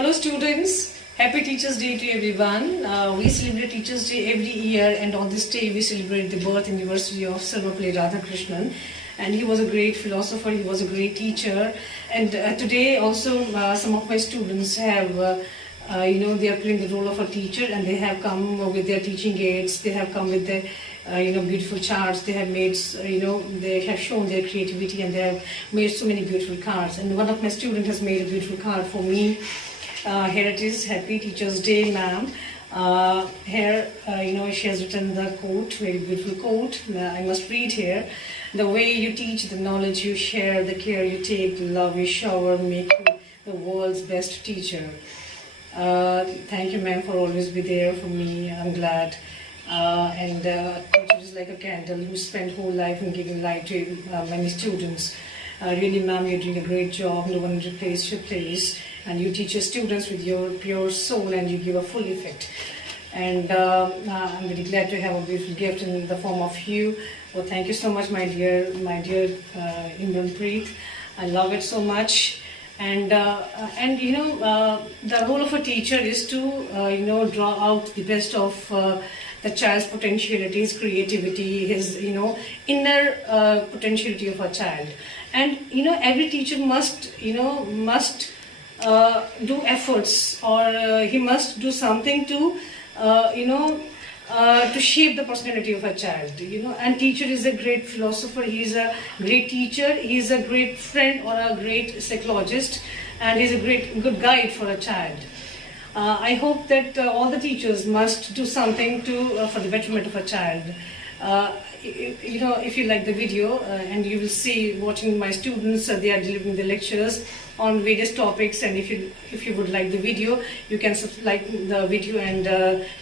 Hello students, happy Teachers Day to everyone. We celebrate Teachers Day every year, and on this day we celebrate the birth anniversary of Sarvapalli Radhakrishnan. And he was a great philosopher, he was a great teacher. And today also some of my students have, they are playing the role of a teacher, and they have come with their teaching aids, they have come with their beautiful charts, they have made, they have shown their creativity, and they have made so many beautiful cards. And one of my students has made a beautiful card for me. Here it is, Happy Teachers Day, ma'am. Here, she has written the quote, very beautiful quote. I must read here. The way you teach, the knowledge you share, the care you take, the love you shower, make you the world's best teacher. Thank you, ma'am, for always be there for me. I'm glad. Teacher is like a candle who spent whole life in giving light to many students. Really, ma'am, you're doing a great job. No one replaces your place. And you teach your students with your pure soul, and you give a full effect. And I'm very glad to have a beautiful gift in the form of you. Well, thank you so much, my dear Imran Preet. I love it so much. And the role of a teacher is to draw out the best of the child's potentialities, creativity, his inner potentiality of a child. And every teacher must do efforts, or he must do something to shape the personality of a child. And teacher is a great philosopher, he is a great teacher, he is a great friend or a great psychologist, and he is a good guide for a child. I hope that all the teachers must do something for the betterment of a child. If you like the video, and you will see, watching my students, they are delivering the lectures on various topics, and if you would like the video, you can like the video and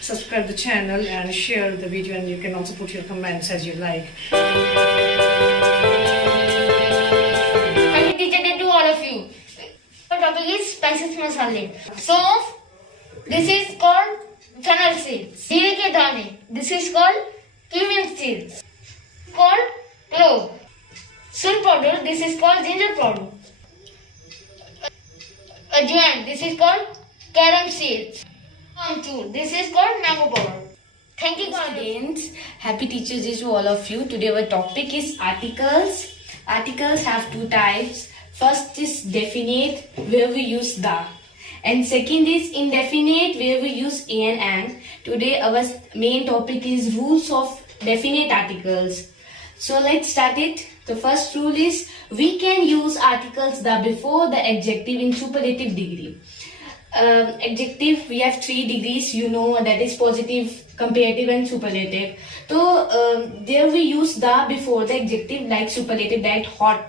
subscribe the channel and share the video, and you can also put your comments as you like. Happy Teacher Day to all of you. Our topic is spices masale. So this is called chana seeds. Jeere ke dane. This is called cumin seeds. Called clove. Sun powder. This is called ginger powder. Ajwain. This is called carom seeds. Amchur. This is called mango powder. Thank you, Students. Happy Teachers Day to all of you. Today our topic is articles. Articles have two types. First is definite, where we use the, and second is indefinite, where we use and. Today our main topic is rules of definite articles. So let's start it. The first rule is we can use articles the before the adjective in superlative degree. Adjective, we have 3 degrees, that is positive, comparative and superlative. So there we use the before the adjective, like superlative, that hot,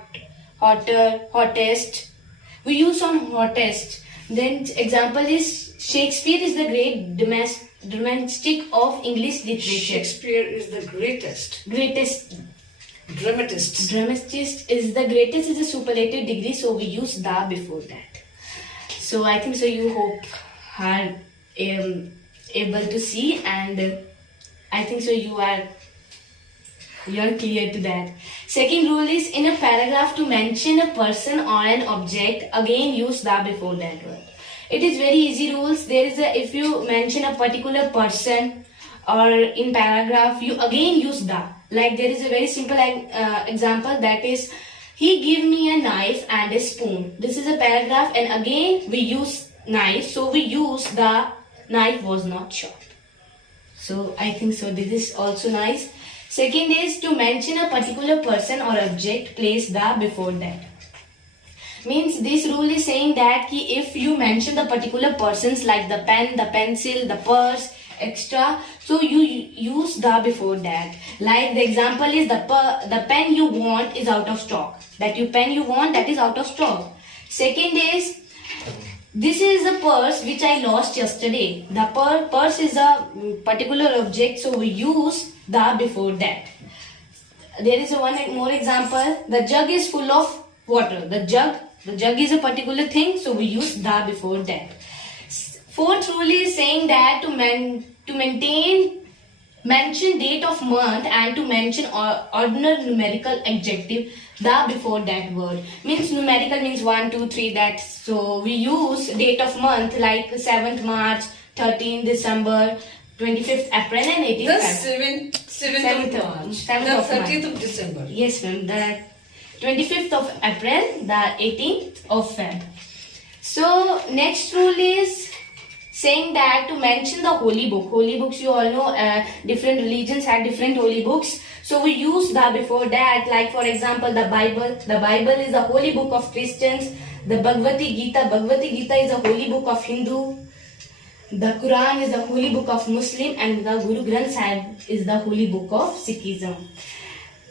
hotter, hottest. We use on hottest. Then example is Shakespeare is the great dramatic of English literature. Shakespeare is the greatest. Dramatist. Dramatist is the greatest is a superlative degree, so we use the before that. So I think so you hope are able to see, and I think so you are clear to that. Second rule is in a paragraph to mention a person or an object, again use the before that word. It is very easy rules. There is if you mention a particular person or in paragraph, you again use the. Like there is a very simple example, that is, he gave me a knife and a spoon. This is a paragraph, and again we use knife, so we use the knife was not sharp. So I think so this is also nice. Second is to mention a particular person or object, place the before that. Means this rule is saying that if you mention the particular persons like the pen, the pencil, the purse, extra, so you use the before that. Like the example is the pen you want is out of stock. That pen you want, that is out of stock. Second is this is a purse which I lost yesterday. The purse is a particular object, so we use the before that. There is one more example. The jug is full of water. The jug is a particular thing, so we use the before that. Fourth rule is saying that to maintain mention date of month and to mention ordinary numerical adjective the before that word. Means numerical means 1, 2, 3 that. So we use date of month like 7th March, 13th December, 25th April and 18th The Feb. 7th of March. 7th The of 30th March. of December. Yes ma'am, the 25th of April, the 18th of Feb. So next rule is saying that to mention the holy book. Holy books, you all know, different religions have different holy books. So we use the before that, like for example the Bible. The Bible is the holy book of Christians. The Bhagavad Gita is a holy book of Hindu. The Quran is the holy book of Muslim, and the Guru Granth Sahib is the holy book of Sikhism.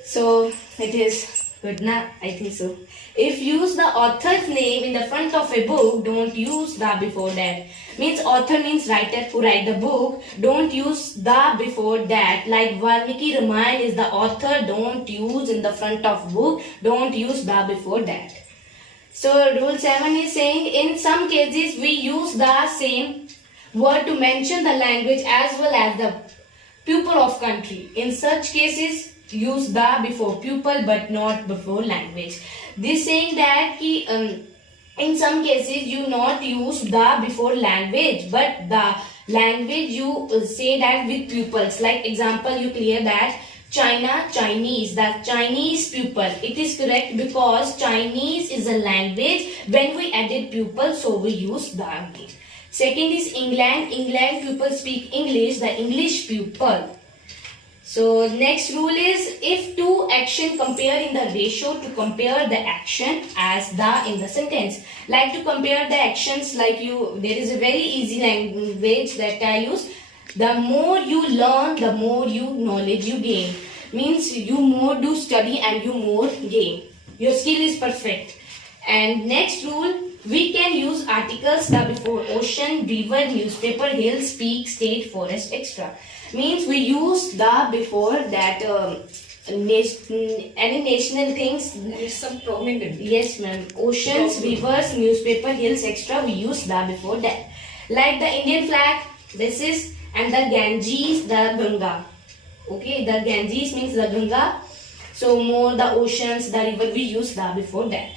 So it is good na? I think so. If use the author's name in the front of a book, don't use the before that. Means author means writer who write the book. Don't use the before that. Like Valmiki Ramayana is the author. Don't use in the front of book. Don't use the before that. So rule 7 is saying in some cases we use the same word to mention the language as well as the pupil of country. In such cases, use the before pupil but not before language. This saying that in some cases you not use the before language, but the language you say that with pupils. Like example, you clear that China, Chinese, the Chinese pupil. It is correct because Chinese is a language. When we added pupil, so we use the again. Second is England. England people speak English, the English pupil. So next rule is if two action compare in the ratio, to compare the action as the in the sentence. Like to compare the actions, like there is a very easy language that I use. The more you learn, the more knowledge you gain. Means you more do study and you more gain. Your skill is perfect. And next rule, we can use articles the before ocean, river, newspaper, hill, peak, state, forest, etc. Means we use the before that any national things. There is some prominent. Yes ma'am. Oceans, rivers, newspaper, hills, etc. We use the before that. Like the Indian flag, this is, and the Ganges, the Ganga. Okay, the Ganges means the Ganga. So more the oceans, the river, we use the before that.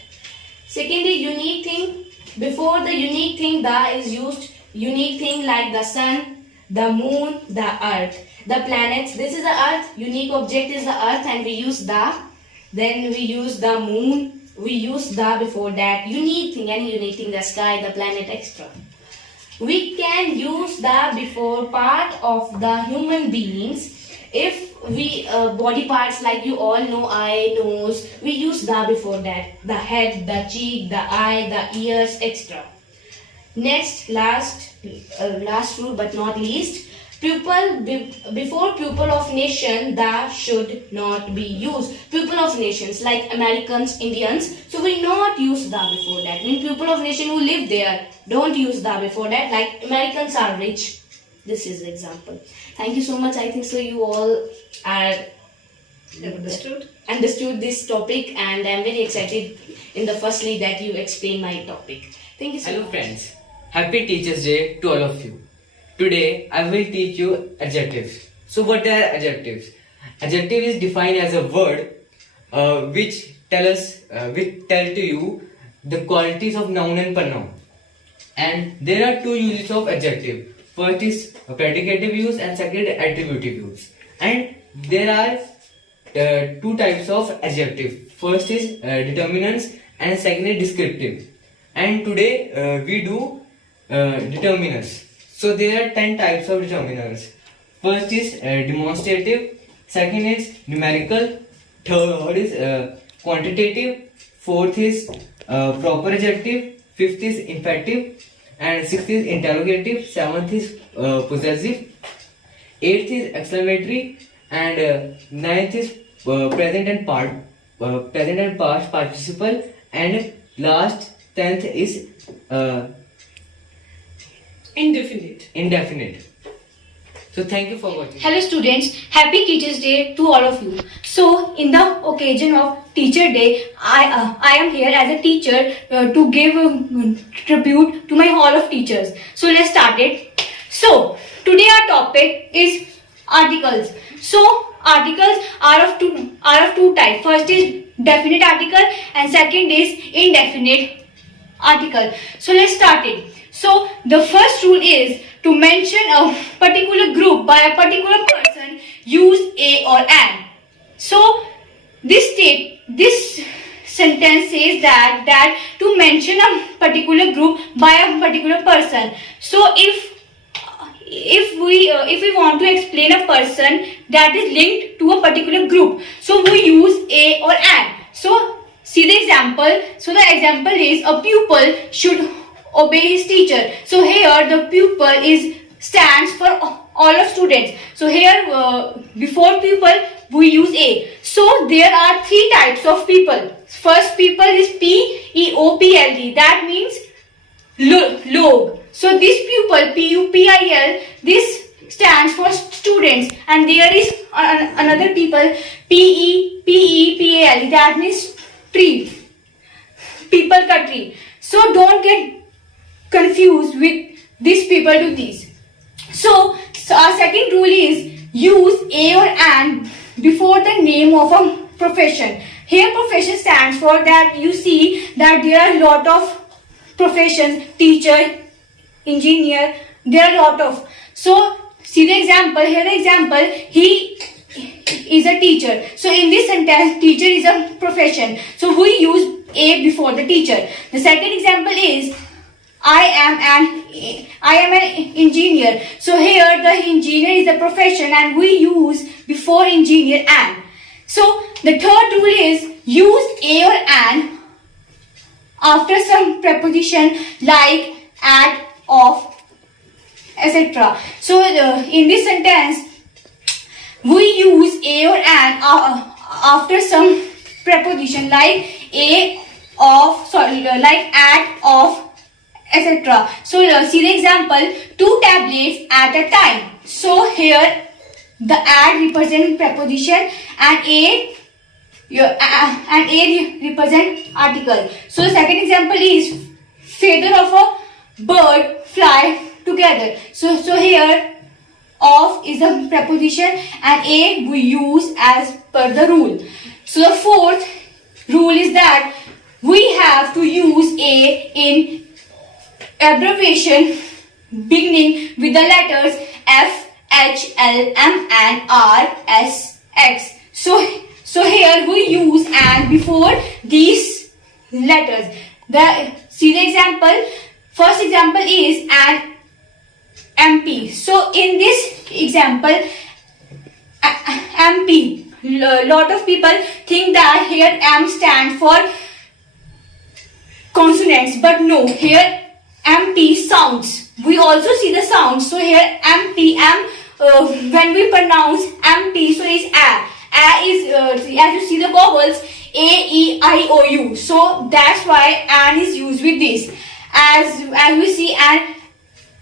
Secondly, unique thing. Before the unique thing, the is used. Unique thing like the sun, the moon, the earth, the planets. This is the earth. Unique object is the earth, and we use the. Then we use the moon. We use the before that. Unique thing, any unique thing, the sky, the planet, etc. We can use the before part of the human beings. If we body parts like you all know, eye, nose, we use the before that. The head, the cheek, the eye, the ears, etc. Next, last rule but not least, before pupil of nation, the should not be used. Pupil of nations like Americans, Indians, so we not use the before that. Mean pupil of nation who live there, don't use the before that. Like Americans are rich. This is the example. Thank you so much. I think so you all are understood this topic, and I'm very excited in the firstly that you explain my topic. Thank you so much. Hello friends, happy Teachers Day to all of you. Today I will teach you adjectives. So what are adjectives? Adjective is defined as a word which tell to you the qualities of noun and pronoun. And there are two uses of adjective. First is predicative use and second attributive use. And there are two types of adjective. First is determinants and second is descriptive. And today we do determinants. So there are 10 types of determinants. First is demonstrative, second is numerical, third is quantitative, fourth is proper adjective, fifth is emphatic, and sixth is interrogative, seventh is possessive, eighth is exclamatory, and ninth is present and past participle, and last 10th is indefinite. So thank you for watching. Hello students, happy Teachers Day to all of you. So in the occasion of Teacher Day, I am here as a teacher to give tribute to my Hall of Teachers. So let's start it. So today our topic is articles. So articles are of two types. First is definite article and second is indefinite article. So let's start it. So the first rule is to mention a particular group by a particular person, use a or an. So this sentence says that to mention a particular group by a particular person. So if we want to explain a person that is linked to a particular group, so we use a or an. So see the example. So the example is a pupil should obey his teacher. So here the pupil stands for all of students. So here before pupil we use a. So there are three types of people. First people is P-E-O-P-L-D. That means log. So this pupil, P-U-P-I-L, this stands for students, and there is another people, P-E-P-E-P-A-L, that means tree, people ka tree. So don't get confused with these people to these. So our second rule is use a or an before the name of a profession. Here profession stands for that you see that there are a lot of professions, teacher, engineer, there are a lot of. So see the example, here the example, he is a teacher. So in this sentence, teacher is a profession. So we use a before the teacher. The second example is I am an engineer. So here the engineer is a profession and we use before engineer an. So the third rule is use a or an after some preposition like at, of, etc. So in this sentence we use a or an after some preposition like a, of, like at, of, etc. So see the example, 2 tablets at a time. So here the at represent preposition and a represent article. So the second example is feather of a bird fly together. So here of is a preposition and a we use as per the rule. So the fourth rule is that we have to use a in abbreviation beginning with the letters F, H, L, M, N, R, S, X. So here we use and before these letters. See the example. First example is an MP. So in this example, MP. Lot of people think that here M stands for consonants, but no. Here MP sounds. We also see the sounds. So here MP, when we pronounce MP, so is a. A is as you see the vowels A, E, I, O, U. So that's why an is used with this. As we see an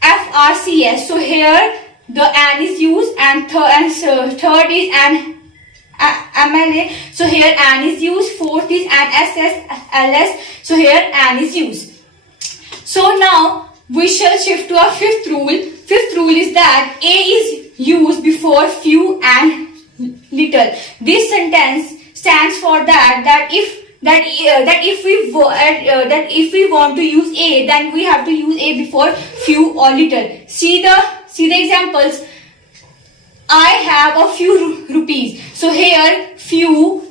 F, R, C, S. So here the an is used and third is an MLA. So here an is used. Fourth is an SS, LS. So here an is used. So now we shall shift to our fifth rule. Fifth rule is that a is used before few and little. This sentence stands for that if we want to use a, then we have to use a before few or little. See the examples. I have a few rupees. So here few,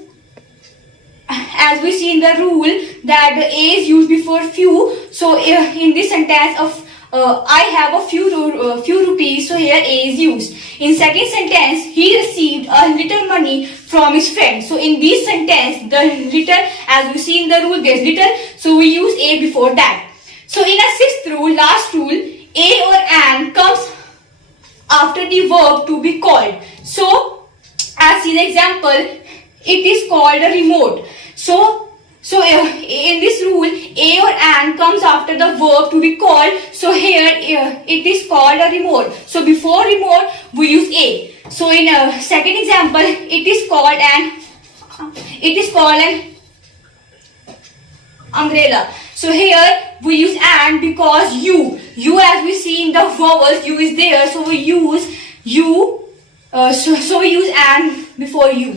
as we see in the rule that the a is used before few. So in this sentence of I have a few rupees. So here a is used. In second sentence, he received a little money from his friend. So in this sentence, the little, as we see in the rule, there's little. So we use a before that. So in a sixth rule, last rule, a or an comes after the verb to be called. So as see the example, it is called a remote. So in this rule, a or an comes after the verb to be called. So here it is called a remote. So before remote, we use a. So in a second example, it is called an umbrella. So here we use and because you as we see in the vowels, u is there. So we use you So we use and before you.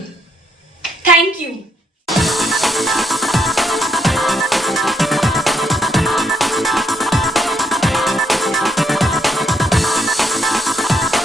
Thank you.